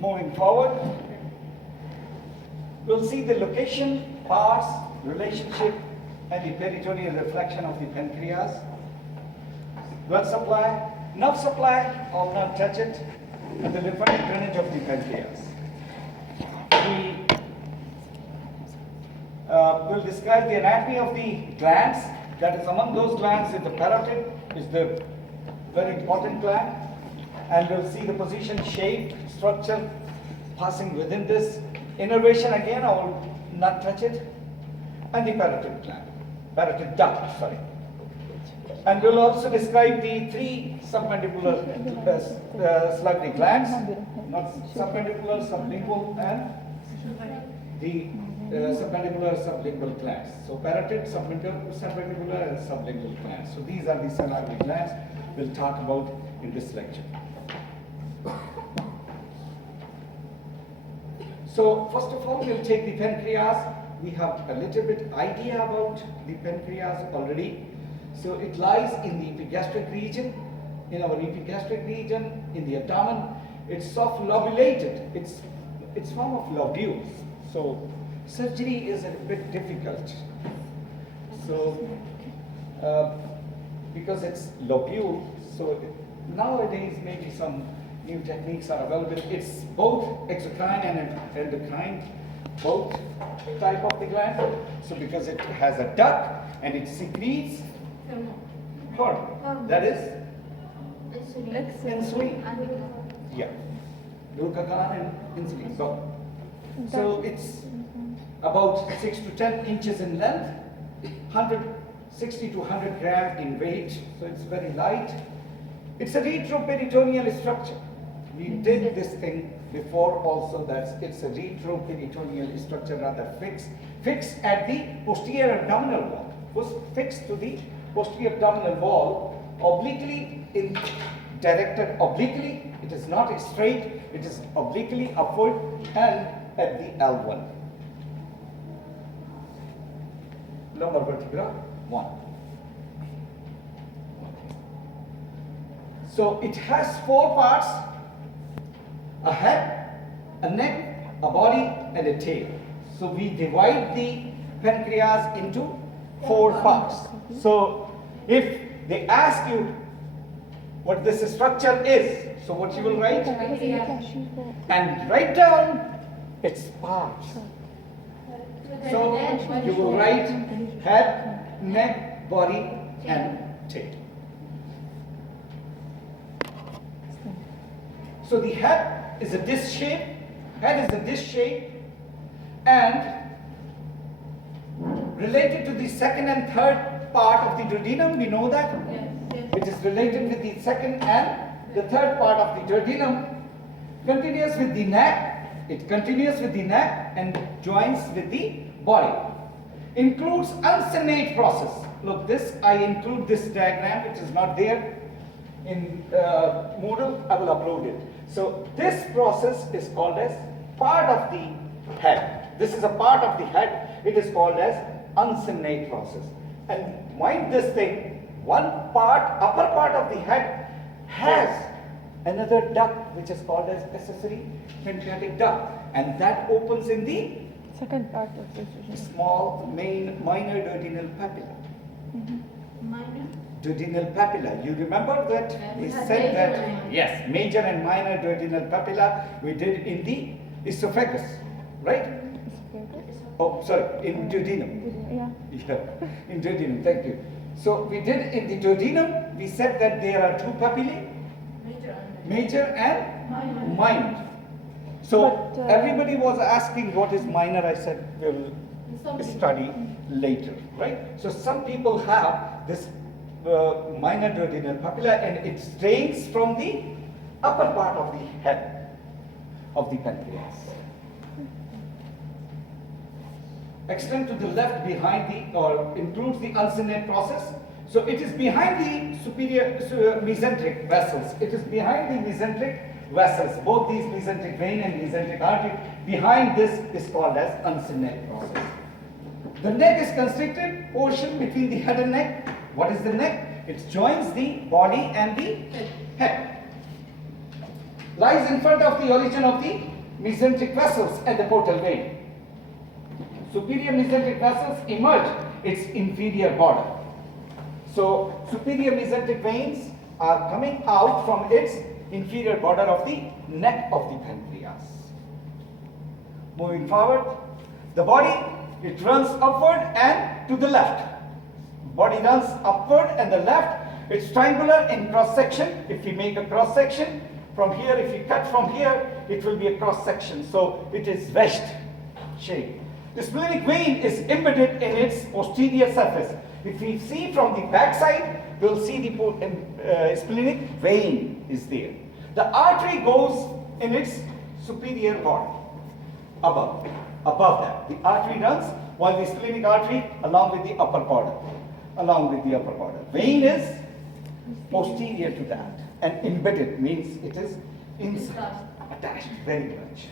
Moving forward, we'll see the location, parts, relationship, and the peritoneal reflection of the pancreas. Blood supply, nerve supply, I'll not touch it, and the lymphatic drainage of the pancreas. We'll describe the anatomy of the glands. That is, among those glands is the parotid, is the very important gland. And we'll see the position, shape, structure passing within this. Innervation again, I will not touch it. And the parotid gland, parotid duct, sorry. And we'll also describe the three submandibular salivary glands, not submandibular, sublingual, and the submandibular, sublingual glands. So parotid, submandibular, and sublingual glands. So these are the salivary glands we'll talk about in this lecture. So first of all, we'll take the pancreas. We have a little bit idea about the pancreas already. So it lies in the epigastric region, in our epigastric region, in the abdomen. It's soft lobulated. It's form of lobules. So surgery is a bit difficult. So because it's lobule, so nowadays maybe some new techniques are available. It's both exocrine and endocrine, both type of the gland. So because it has a duct and it secretes hormone. That is insulin. Yeah, glucagon and insulin. So it's about 6 to 10 inches in length, 160 to 100 grams in weight. So it's very light. It's a retroperitoneal structure. We did this thing before also, that it's a retroperitoneal structure, rather fixed at the posterior abdominal wall. Was fixed to the posterior abdominal wall, obliquely directed obliquely. It is not straight, it is obliquely upward and at the L1. Lumbar vertebra 1. So it has 4 parts: a head, a neck, a body, and a tail. So we divide the pancreas into 4 parts. So if they ask you what this structure is, so what you will write? And write down its parts. So you will write head, neck, body, and tail. So the head is a disc shape. Head is a disc shape, and related to the second and third part of the duodenum, we know that. Yes. It is related with the second and the third part of the duodenum. Continues with the neck. It continues with the neck and joins with the body. Includes uncinate process. Look, this I include this diagram. It is not there in Moodle. I will upload it. So this process is called as part of the head. This is a part of the head. It is called as uncinate process. And mind this thing, one part, upper part of the head has another duct which is called as accessory pancreatic duct, and that opens in the second part of the small minor duodenal papilla. Minor? Duodenal papilla. You remember that we said that, yes, major and minor duodenal papilla we did in the esophagus, right? Oh, sorry, in duodenum. Yeah. Yeah, in duodenum, thank you. So we did in the duodenum, we said that there are 2 papillae, major and minor. So But, everybody was asking what is minor. I said we will study later, right? So some people have this minor duodenal papilla, and it strains from the upper part of the head of the pancreas. Extend to the left behind the, or includes the uncinate process. So it is behind the superior mesenteric vessels. It is behind the mesenteric vessels, both these mesenteric vein and mesenteric artery. Behind this is called as uncinate process. The neck is constricted portion between the head and neck. What is the neck? It joins the body and the head. lies in front of the origin of the mesenteric vessels and the portal vein. Superior mesenteric vessels emerge its inferior border. So superior mesenteric veins are coming out from its inferior border of the neck of the pancreas. Moving forward, the body, it runs upward and to the left. Body runs upward and the left. It's triangular in cross section. If we make a cross section from here, if we cut from here, it will be a cross section. So it is wedged shape. The splenic vein is embedded in its posterior surface. If we see from the back side, we'll see the splenic vein is there. The artery goes in its superior border, above that. The artery runs while the splenic artery along with the upper border. Vein is posterior to that, and embedded means it is inside, attached very much.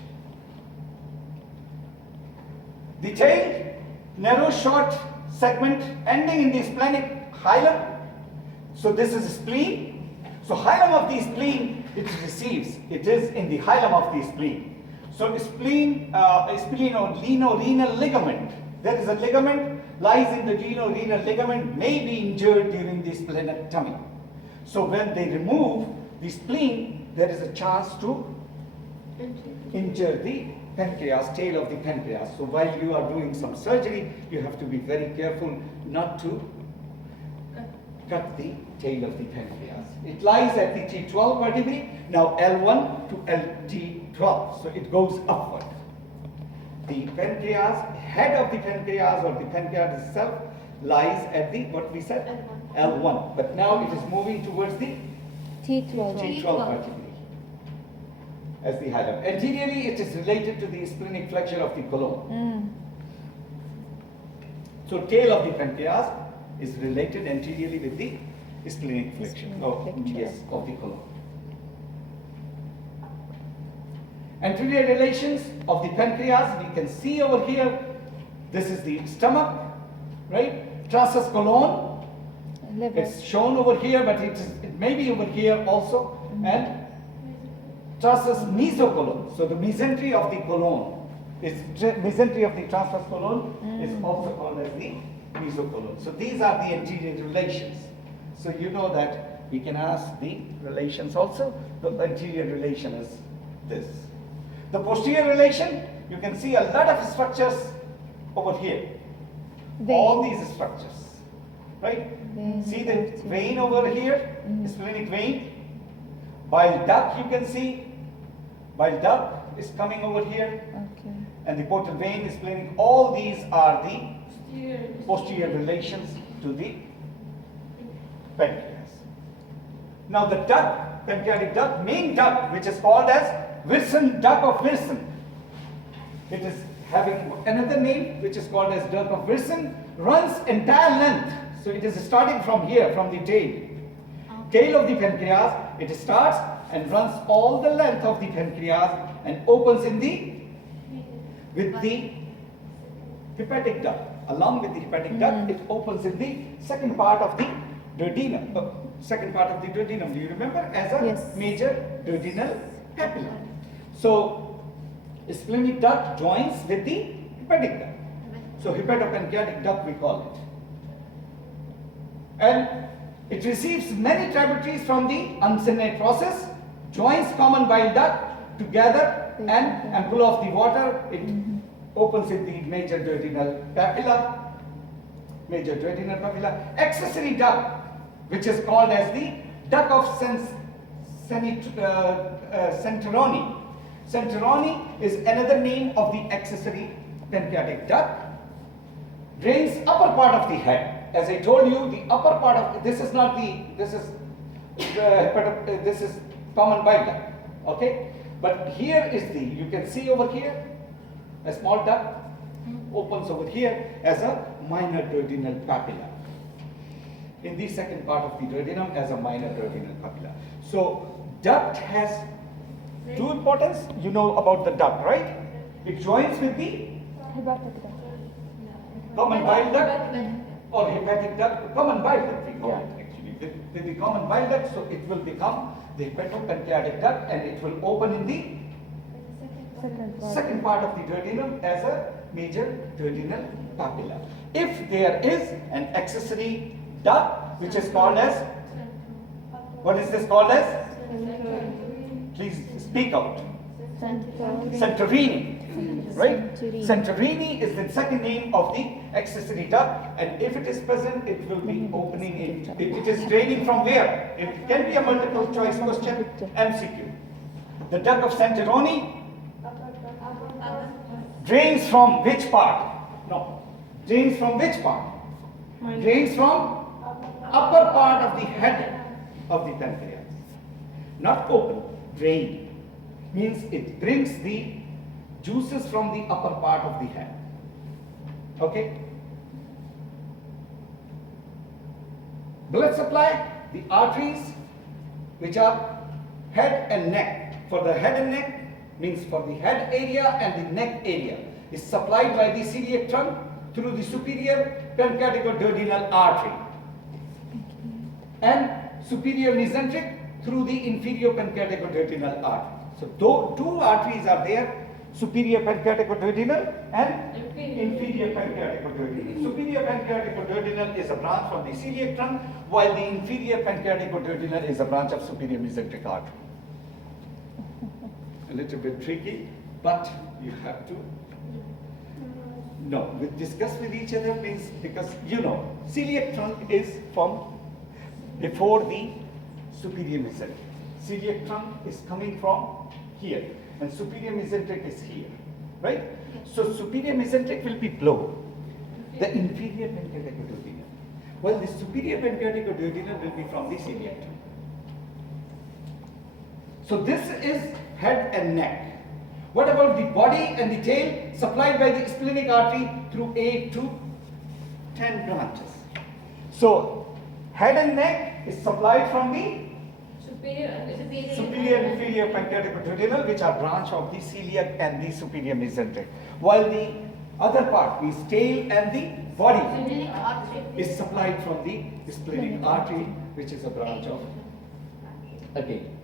The tail, narrow short segment ending in the splenic hilum. So this is spleen. So hilum of the spleen, it receives. It is in the hilum of the spleen. So spleen or glenorenal ligament. There is a ligament lies in the glenorenal ligament, may be injured during the splenectomy. So when they remove the spleen, there is a chance to injure the pancreas, tail of the pancreas. So while you are doing some surgery, you have to be very careful not to cut the tail of the pancreas. It lies at the T12 vertebrae, now L1 to LT12, so it goes upward. The pancreas, head of the pancreas or the pancreas itself lies at the, what we said? L1. But now it is moving towards the T12. T12 vertebrae as the hilum. Anteriorly, it is related to the splenic flexure of the colon. So tail of the pancreas is related anteriorly with the splenic flexure of the colon. Anterior relations of the pancreas, we can see over here, this is the stomach, right? Transverse colon, Liver. it's shown over here, but it may be over here also, and transverse mesocolon. So the mesentery of the colon is mesentery of the transverse colon is also called as the mesocolon. So these are the anterior relations. So you know that we can ask the relations also. The anterior relation is this. The posterior relation, you can see a lot of structures over here. Vein. All these structures, right? Vein. See the vein over here, splenic vein. Bile duct, you can see. Bile duct is coming over here. Okay. And the portal vein is splenic. All these are the posterior relations to the pancreas. Now the duct, pancreatic duct, main duct, which is called as Wilson, duct of Wilson. It is having another name, which is called as duct of Wilson, runs entire length. So it is starting from here, from the tail. Tail of the pancreas, it starts and runs all the length of the pancreas and opens in with the hepatic duct. Along with the hepatic duct, it opens in the second part of the duodenum. Do you remember? As a Yes. major duodenal papilla. So, splenic duct joins with the hepatic duct. So, hepatopancreatic duct we call it. And it receives many tributaries from the uncinate process, joins common bile duct together, and ampulla of the water, it opens in the major duodenal papilla. Accessory duct, which is called as the duct of Centuroni. Centuroni is another name of the accessory pancreatic duct. Drains upper part of the head. As I told you, the upper part of this is common bile duct. Okay, but here is you can see over here a small duct opens over here as a minor duodenal papilla. In the second part of the duodenum as a minor duodenal papilla. So duct has two importance. You know about the duct, right? It joins with the Hepatic duct. common bile duct or hepatic duct. Common bile duct we call it actually. With the common bile duct, so it will become the hepatopancreatic duct, and it will open in the second part of the duodenum as a major duodenal papilla. If there is an accessory duct which is called as, what is this called as? Please speak out. Centurini. Right? Centurini is the second name of the accessory duct, and if it is present, it will be opening in. It is draining from where? It can be a multiple choice question, MCQ. The duct of Centuroni drains from which part? No. Drains from which part? Drains from upper part of the head of the pancreas. Not open, drain. Means it brings the juices from the upper part of the head. Okay? Blood supply, the arteries which are head and neck. For the head and neck, means for the head area and the neck area, is supplied by the celiac trunk through the superior pancreaticoduodenal artery and superior mesenteric through the inferior pancreaticoduodenal artery. So two arteries are there, superior pancreaticoduodenal and inferior pancreaticoduodenal. Superior pancreaticoduodenal is a branch from the celiac trunk, while the inferior pancreaticoduodenal is a branch of superior mesenteric artery. A little bit tricky, but you have to know. We discuss with each other means, because you know, celiac trunk is from before the superior mesenteric. Celiac trunk is coming from here, and superior mesenteric is here, right? So superior mesenteric will be below the inferior pancreaticoduodenal, while the superior pancreaticoduodenal will be from the celiac trunk. So this is head and neck. What about the body and the tail? Supplied by the splenic artery through 8 to 10 branches. So head and neck is supplied from the superior and inferior pancreaticoduodenal, which are branch of the celiac and the superior mesenteric, while the other part, the tail and the body, is supplied from the splenic artery, which is a branch of, again.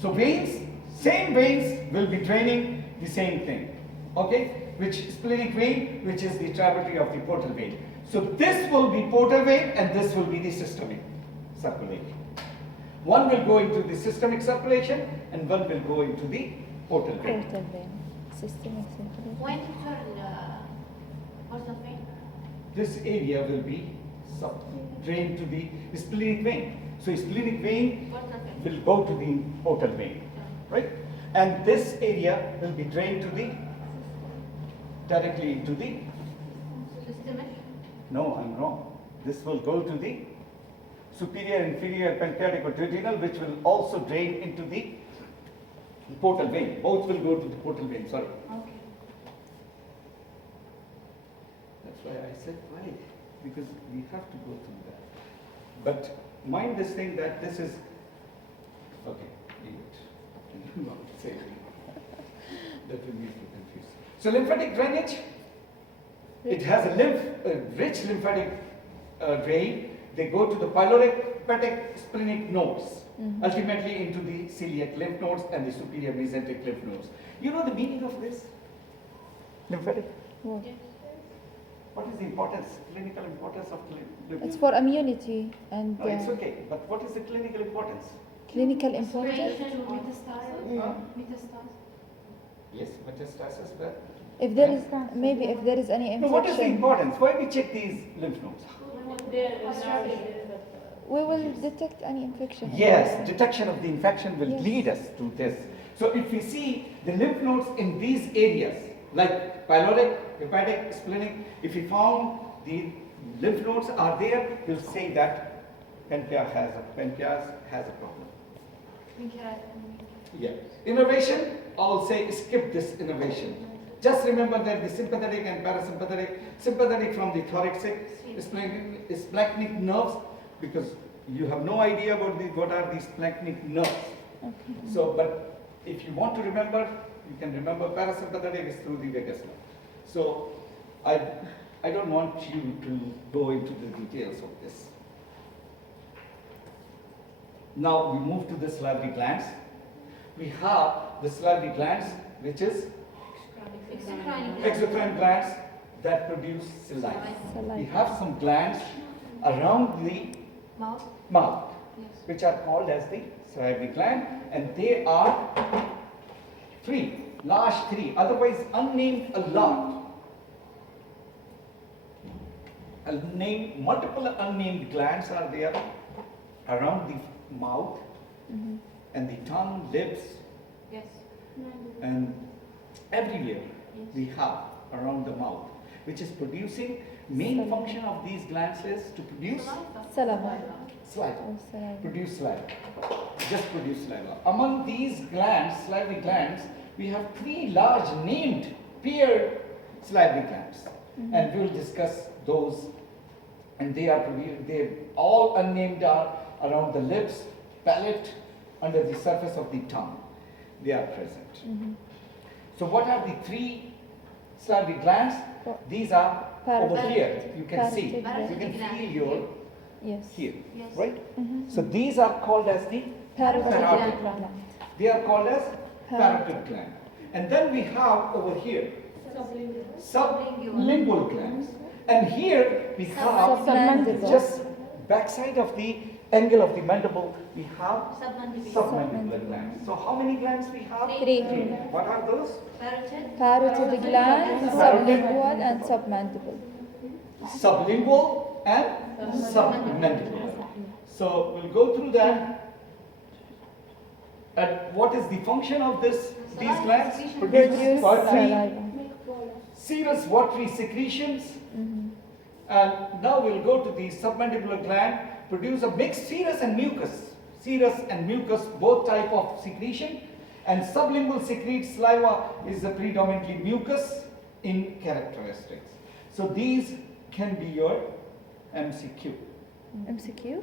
So veins, same veins will be draining the same thing, okay? Which splenic vein, which is the tributary of the portal vein. So this will be portal vein and this will be the systemic circulation. One will go into the systemic circulation and one will go into the portal vein. Portal vein. Systemic circulation. When to turn portal vein? This area will be drained to the splenic vein. So splenic vein will go to the portal vein, right? And this area will be drained to the, directly into the, Systemic? no, I'm wrong. This will go to the superior inferior pancreaticoduodenal, which will also drain into the portal vein. Both will go to the portal vein, sorry. Okay. That's why I said why, because we have to go through that. But mind this thing that this is, okay, leave it. I don't want to say anything. That will make you confused. So lymphatic drainage, it has a rich lymphatic drain. They go to the pyloric, hepatic, splenic nodes, ultimately into the celiac lymph nodes and the superior mesenteric lymph nodes. You know the meaning of this? Lymphatic? What? What is the importance, clinical importance of lymph? It's for immunity and No, it's okay. But what is the clinical importance? clinical importance. Metastasis. Yes, metastasis, but If there is maybe if there is any no, what is the infection, importance? Why we check these lymph nodes? we will detect any infection. Yes, detection of the infection will Yes. lead us to this. So if we see the lymph nodes in these areas, like pyloric, hepatic, splenic, if we found the lymph nodes are there, we'll say that pancreas has a problem. Yeah. Innervation, I'll say skip this innervation. Just remember that the sympathetic and sympathetic from the thoracic, splenic nerves, because you have no idea what are these splenic nerves. Okay. So, but if you want to remember, you can remember parasympathetic is through the vagus nerve. So, I don't want you to go into the details of this. Now we move to the salivary glands. We have the salivary glands, which is exocrine glands that produce saliva. We Saliva. have some glands around the Mouth. mouth, Yes. which are called as the salivary gland, and they are large three, otherwise unnamed a lot. Multiple unnamed glands are there around the mouth Mm-hmm. and the tongue, lips, Yes. and everywhere we have around the mouth, which is producing. Main Saliva. function of these glands is to produce Saliva. saliva. Or saliva. Produce saliva. Just produce saliva. Among these glands, salivary glands, we have three large named paired salivary glands, and we will discuss those. And they all unnamed are around the lips, palate, under the surface of the tongue. They are present. Mm-hmm. So what are the three salivary glands? These are over Parotid. here. You can see. Parotid You can gland. feel your Yes. here, Yes. right? Mm-hmm. So these are called as the Parotid Parotid. gland. They are called as Parotid. parotid gland. And then we have over here sublingual glands. And here we have Submandible. just backside of the angle of the mandible, we have Submandibular. submandibular glands. So how many glands we have? Three. What are those? Parotid. Parotid gland, sublingual, and submandible. Sublingual and submandibular. So we'll go through that. And what is the function of these glands? Produce watery, saliva. serous watery secretions. Mm-hmm. And now we'll go to the submandibular gland, produce a mixed serous and mucus. Serous and mucus, both type of secretion. And sublingual secretes saliva is a predominantly mucus in characteristics. So these can be your MCQ. MCQ.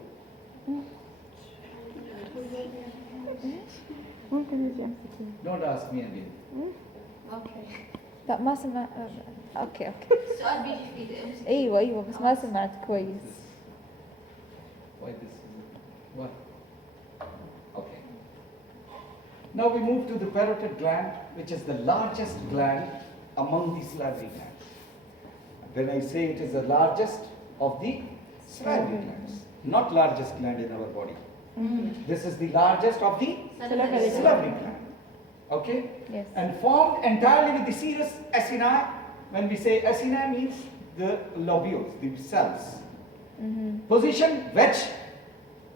Don't ask me again. Okay. لا ما سمع. اوكي اوكي. السؤال بيجي في الامس. ايوه ايوه بس ما سمعت كويس. Why this is what? Okay. Now we move to the parotid gland, which is the largest gland among the salivary glands. When I say it is the largest of the salivary glands, not largest gland in our body. This is the largest of the Salivary salivary gland. Okay? Yes. And formed entirely with the serous acini. When we say acini means the lobules, the cells. Mm-hmm. Position wedge.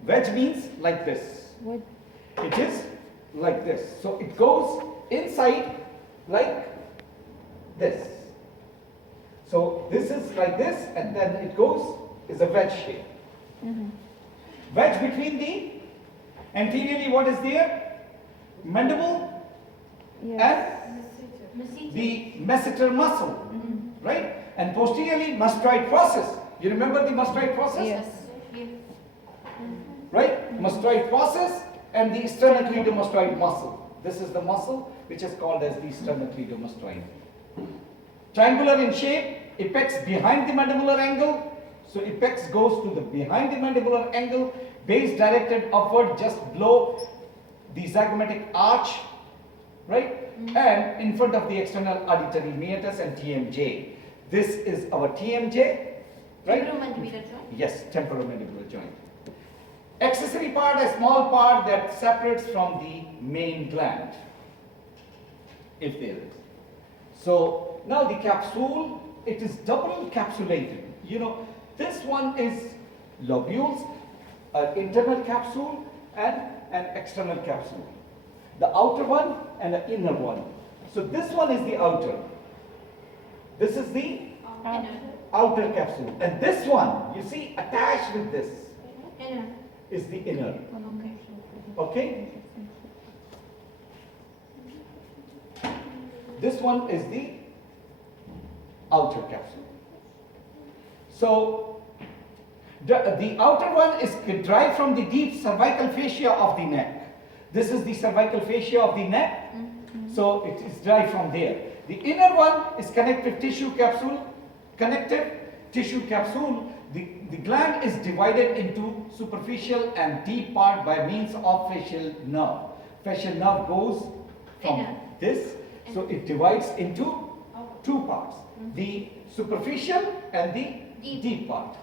Wedge means like this. What? It is like this. So it goes inside like this. So this is like this, and then it goes is a wedge shape. Mm-hmm. Wedge between the anteriorly what is there? Mandible Yes. and the masseter muscle, right? And posteriorly mastoid process. You remember the mastoid process? Yes. Right? Mastoid process and the sternocleidomastoid muscle. This is the muscle which is called as the sternocleidomastoid. Triangular in shape, apex behind the mandibular angle. So apex goes to the behind the mandibular angle, base directed upward just below the zygomatic arch, right? And in front of the external auditory meatus and TMJ. This is our TMJ, right? Temporomandibular joint. Yes, temporomandibular joint. Accessory part, a small part that separates from the main gland, if there is. So now the capsule, it is double capsulated. You know, this one is lobules, an internal capsule and an external capsule. The outer one and the inner one. So this one is the outer. This is the Inner. outer capsule. And this one, you see, attached with this Inner. is the inner. Okay. Okay? This one is the outer capsule. So, the outer one is derived from the deep cervical fascia of the neck. This is the cervical fascia of the neck. So, it is derived from there. The inner one is connective tissue capsule The gland is divided into superficial and deep part by means of facial nerve. Facial nerve goes from Inner. this, so it divides into two parts, the superficial and the deep part.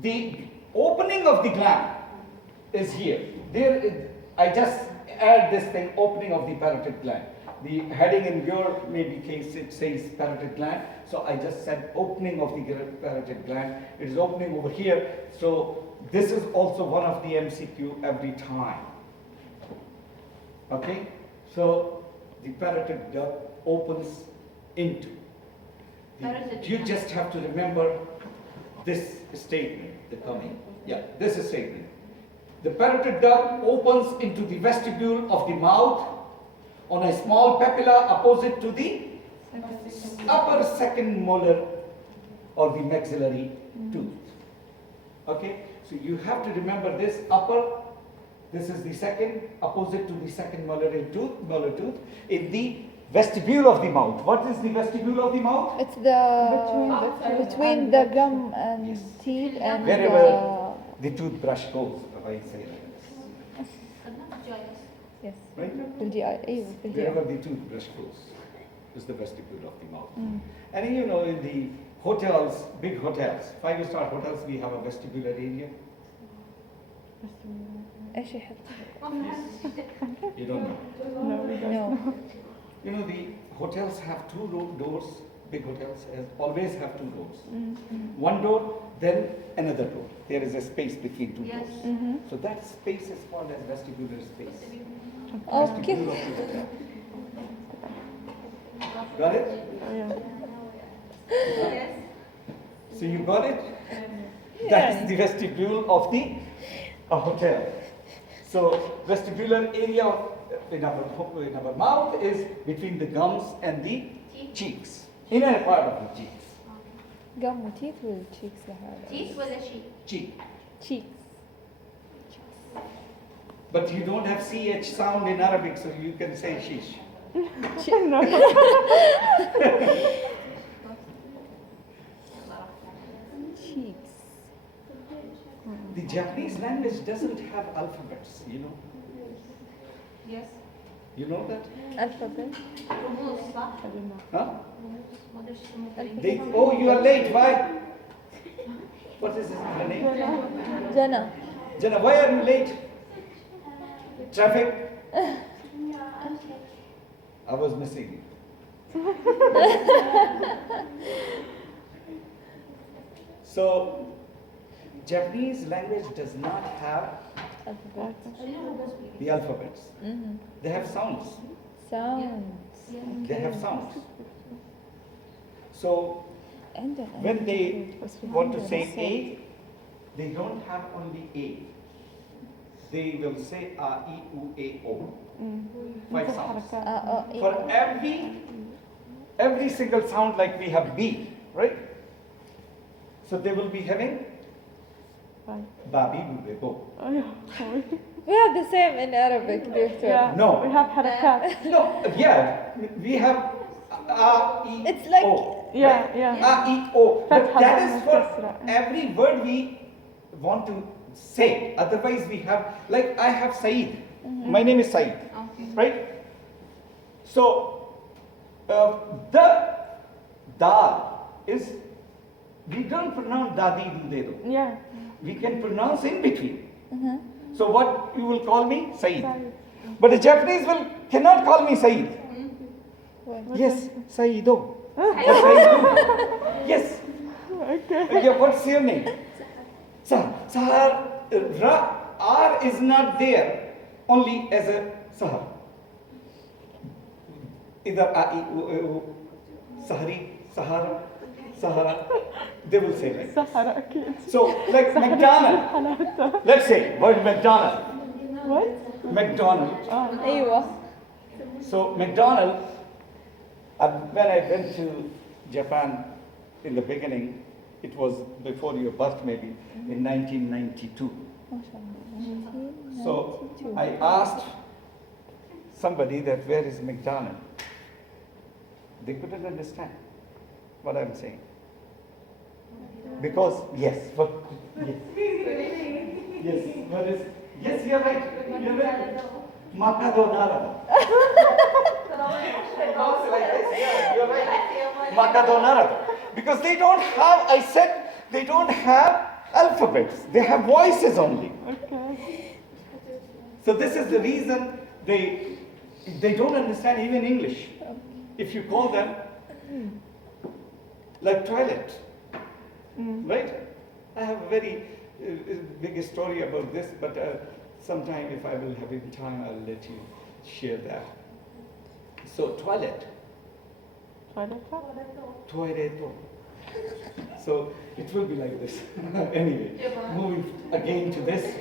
The opening of the gland is here. I just add this thing, opening of the parotid gland. The heading in your maybe case it says parotid gland, so I just said opening of the parotid gland. It is opening over here, so this is also one of the MCQ every time. Okay, so the parotid duct opens into. You just have to remember this statement, the coming. Yeah, this is statement. The parotid duct opens into the vestibule of the mouth on a small papilla opposite to the upper second molar or the maxillary tooth. Okay, so you have to remember this upper. This is the second, opposite to the second molar tooth, in the vestibule of the mouth. What is the vestibule of the mouth? It's the between the gum and Yes. teeth and Wherever the toothbrush goes, if I say that. yes. Right? في الجي أيوة في الجي Wherever the toothbrush goes is the vestibule of the mouth. And you know, in the hotels, big hotels, 5-star hotels, we have a vestibular area. إيش يحط؟ You don't know. No. You know, the hotels have two doors, big hotels always have two doors. One door, then another door. There is a space between two Yes. doors. So that space is called as vestibular space. Okay. Vestibule of the hotel. Got it? Yes. So you got it? That is the vestibule of the hotel. So vestibular area in our mouth is between the gums and the cheeks, inner part of the cheeks. gum وteeth والcheeks لهذا. Teeth ولا شيء؟ Cheek. cheeks. But you don't have CH sound in Arabic, so you can say shish. cheeks. The Japanese language doesn't have alphabets, you know. Yes. You know that? alphabet. رموز صح؟ Huh? رموز ما ادري شو يسموه. They, oh, you are late. Why? What is her name? جنى. Jana, why are you late? Traffic? I was missing you. So, Japanese language does not have alphabet. the alphabets. Mhm. They have sounds. sounds. They have sounds. So, عندنا. when they want to say A, they don't have only A. They will say A, I, U, A, O. 5 sounds. For every single sound, like we have B, right? So they will be having Babi, Bube, Bo. We have the same in Arabic, Doctor. Yeah. No. We have harakat. No, yeah, we have A, I, It's like- O. Yeah, right? yeah. A, I, O. But Fatha that is for kasra. every word we want to say. Otherwise, we have, like I have Saeed. My name is Saeed, Okay. right? So, the dal is, we don't pronounce dadi dudedo. Yeah. We can pronounce in between. Mhm. So what you will call me? Saeed. Saeed. But the Japanese cannot call me Saeed. Why? Yes, Saido. Saido. Yes. Okay. Yeah, what's your name? Sahar. R is not there only as a Sahar. Either A, I, U, Sahari, Sahara, Sahara. They will say like. Sahara أكيد. So, like McDonald. حلاوته. Let's say word McDonald. What? McDonald. أيوة. So McDonald, when I went to Japan in the beginning, it was before your birth maybe, in 1992. ما شاء الله. So I asked somebody that where is McDonald? They couldn't understand. what I'm saying? Because, yes, yes. Yes, what is, yes, you're right. You're right. Macadonara. Like this, yeah, you're right. Macadonara. Because they don't have, I said, they don't have alphabets. They have voices only. Okay. So this is the reason they don't understand even English. If you call them like toilet, right? I have a very big story about this, but sometime if I will have time, I'll let you share that. So toilet, toileto. So it will be like this. Anyway, moving again to this,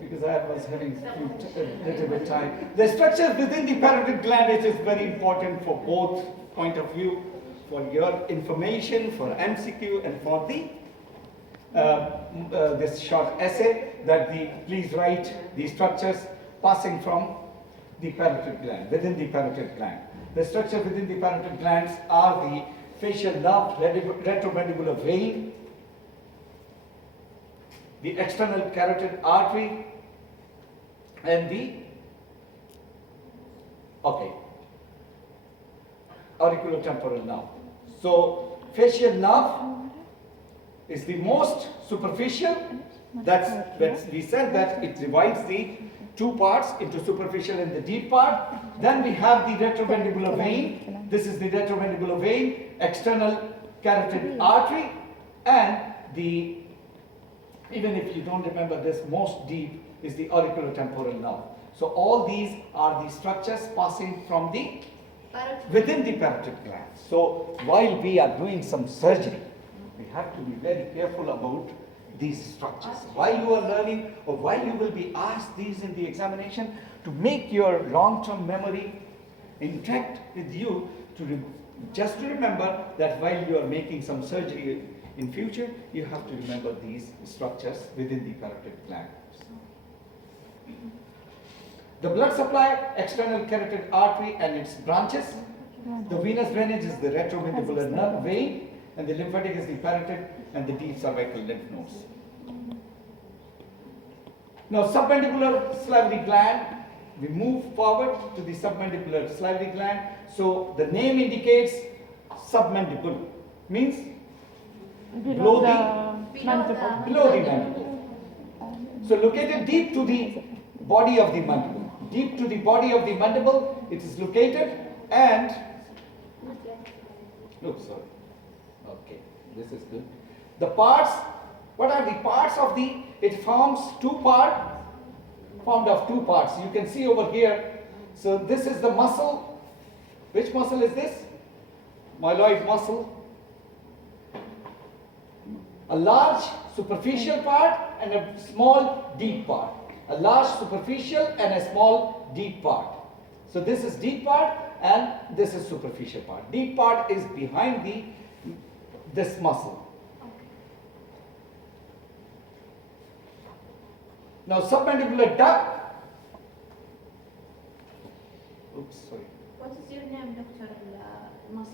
because I was having a little bit time. The structure within the parotid gland, it is very important for both point of view, for your information, for MCQ, and for the this short essay that please write the structures passing from the parotid gland, within the parotid gland. The structure within the parotid glands are the facial nerve, retromandibular vein, the external carotid artery, and the auriculotemporal nerve. So facial nerve is the most superficial. That's we said that it divides the two parts into superficial and the deep part. Then we have the retromandibular vein. This is the retromandibular vein, external carotid artery, and the, even if you don't remember this, most deep is the auriculotemporal nerve. So all these are the structures passing from the within the parotid gland. So while we are doing some surgery, we have to be very careful about these structures. While you are learning, or while you will be asked these in the examination, to make your long-term memory intact with you, just to remember that while you are making some surgery in future, you have to remember these structures within the parotid gland. The blood supply, external carotid artery and its branches. The venous drainage is the retromandibular nerve vein, and the lymphatic is the parotid and the deep cervical lymph nodes. Now, submandibular salivary gland. We move forward to the submandibular salivary gland. So the name indicates submandible, means below the mandible. So located deep to the body of the mandible. Deep to the body of the mandible, it is located, and okay, this is good. The parts, what are the parts of the, it forms formed of two parts. You can see over here. So this is the muscle. Which muscle is this? Myloid muscle. A large superficial part and a small deep part. A large superficial and a small deep part. So this is deep part and this is superficial part. Deep part is behind this muscle. Now submandibular duct